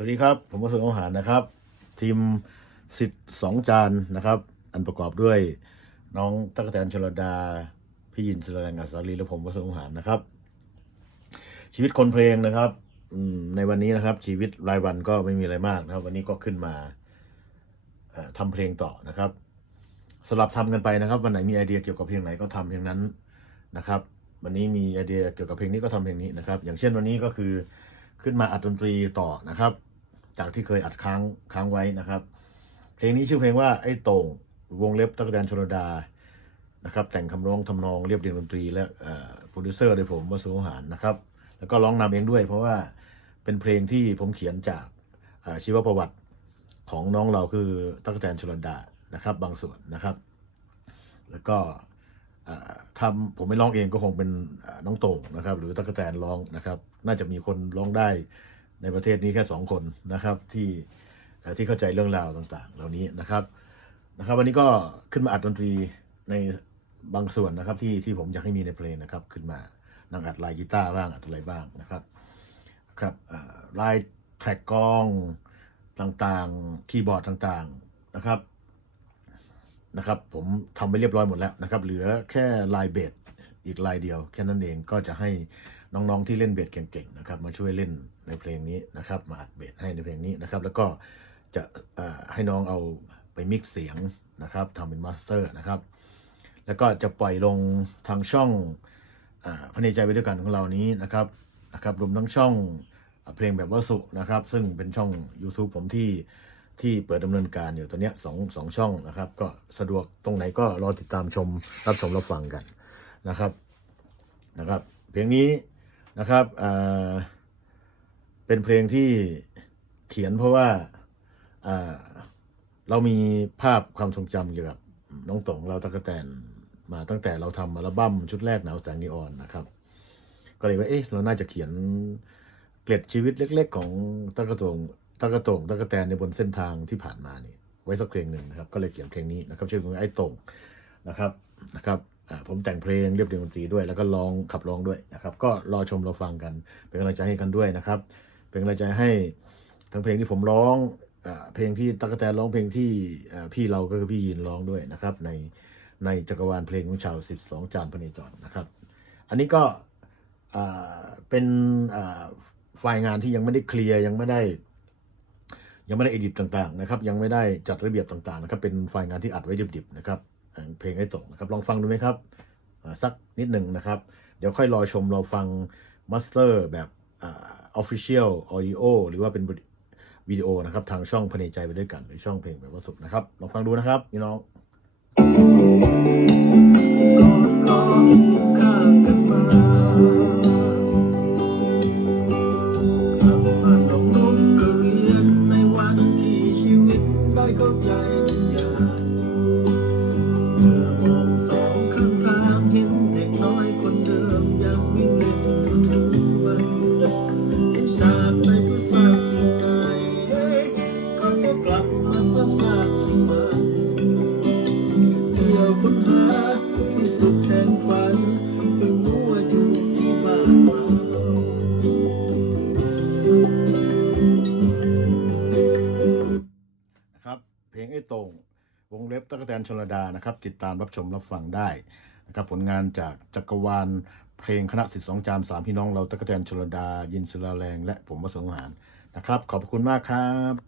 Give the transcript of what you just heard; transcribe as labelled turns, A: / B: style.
A: สวัสดีครับ ผมวสุนอาหารนะครับ ทีมสิทธิ์สองจานนะครับ อันประกอบด้วยน้องตั๊กแตนชลดา พี่ยินสุรแรงอัศรีและผมวสุนอาหารนะครับ ชีวิตคนเพลงนะครับในวันนี้นะครับ ชีวิตรายวันก็ไม่มีอะไรมากนะครับ วันนี้ก็ขึ้นมาเอ่อทำเพลงต่อนะครับสลับทำกันไปนะครับวันไหนมีไอเดียเกี่ยวกับเพลงไหนก็ทำเพลงนั้นนะครับ วันนี้มีไอเดียเกี่ยวกับเพลงนี้ก็ทำเพลงนี้นะครับ อย่างเช่นวันนี้ก็คือขึ้นมาอัดดนตรีต่อนะครับ จากที่เคยอัดค้างค้างไว้นะครับ เพลงนี้ชื่อเพลงว่าไอ้โต่งวงเล็บตั๊กแตนชลดานะครับ แต่งคำร้องทำนองเรียบเรียงดนตรีและโปรดิวเซอร์โดยผมวสุหารนะครับ แล้วก็ร้องนำเองด้วย เพราะว่าเป็นเพลงที่ผมเขียนจากชีวประวัติของน้องเราคือตั๊กแตนชลดานะครับ บางส่วนนะครับ แล้วก็เอ่อทำผมไม่ร้องเองก็คงเป็นน้องโต่งนะครับ หรือตั๊กแตนร้องนะครับ น่าจะมีคนร้องได้ ในประเทศนี้แค่สองคนนะครับที่ที่เข้าใจเรื่องราวต่างๆ เหล่านี้นะครับนะครับ วันนี้ก็ขึ้นมาอัดดนตรีในบางส่วนนะครับที่ที่ผมอยากให้มีในเพลงนะครับ ขึ้นมานั่งอัดลายกีตาร์บ้างอัดอะไรบ้างนะครับครับลายแทร็กกลองต่างๆคีย์บอร์ดต่างๆนะครับนะครับ ผมทำไปเรียบร้อยหมดแล้วนะครับ เหลือแค่ลายเบสอีกลายเดียว แค่นั้นเองก็จะให้ น้องๆที่เล่นเบสเก่งๆนะครับมาช่วยเล่นในเพลงนี้นะครับมาอัดเบสให้ในเพลงนี้นะครับ แล้วก็จะให้น้องเอาไปมิกซ์เสียงนะครับทำเป็นมาสเตอร์นะครับ แล้วก็จะปล่อยลงทางช่องอพระเนใจไปด้วยกันของเรานี้นะครับนะครับรวมทั้งช่องเพลงแบบว่าสุนะครับ ซึ่งเป็นช่อง YouTube ผมที่ที่เปิดดำเนินการอยู่ตอนนี้สองสองช่องนะครับ ก็สะดวกตรงไหนก็รอติดตามชมรับชมรับฟังกันนะครับนะครับ เพลงนี้ นะครับเป็นเพลงที่เขียนเพราะว่าเรามีภาพความทรงจำเกี่ยวกับน้องตงเราตะกะแตนมาตั้งแต่เราทำอัลบั้มชุดแรกหนาวแสงนีออนนะครับ ก็เลยว่าเอ๊ะเราน่าจะเขียนเกล็ดชีวิตเล็ก ๆ ของตะกะตงตะกะตงตะกะแตนในบนเส้นทางที่ผ่านมานี่ไว้สักเพลงหนึ่งนะครับ ก็เลยเขียนเพลงนี้นะครับชื่อเพลงไอ้ตงนะครับนะครับ ผมแต่งเพลงเรียบเรียงดนตรีด้วย แล้วก็ร้องขับร้องด้วยนะครับ ก็รอชมรอฟังกัน เป็นกำลังใจให้กันด้วยนะครับ เป็นกำลังใจให้ทั้งเพลงที่ผมร้องอเพลงที่ตะกะแตนร้องเพลงที่พี่เราก็คือพี่ยินร้องด้วยนะครับ ในในจักรวาลเพลงของชาวสิบสองจานพเนจรนะครับ อันนี้ก็เป็นไฟล์งานที่ยังไม่ได้เคลียร์ยังไม่ได้ ยังไม่ได้เอดิตต่างๆนะครับ ยังไม่ได้จัดระเบียบต่างๆนะครับ เป็นไฟล์งานที่อัดไว้ดิบๆนะครับ เพลงให้ตกนะครับลองฟังดูไหมครับสักนิดหนึ่งนะครับ เดี๋ยวค่อยรอชมรอฟังมาสเตอร์แบบอ่า official audio หรือว่าเป็นวิดีโอนะครับ ทางช่องพเนใจไปด้วยกัน หรือช่องเพลงแบบว่าสุดนะครับ ลองฟังดูนะครับพี่น้อง
B: กอดกอดข้างกันมาเข้าใจ ที่สุดแห่งฝันเพิ่งรู้ว่าอยู่ที่บ้านเรา
A: นะครับ เพลงไอ้ต่งวงเล็บตะกแตนชลดานะครับ ติดตามรับชมรับฟังได้นะครับผลงานจากจักรวาลเพลงคณะสิทธิสองจานสามพี่น้องเราตะกแตนชลดา ยินสุราแรง และผมวสงหารนะครับ ขอบคุณมากครับ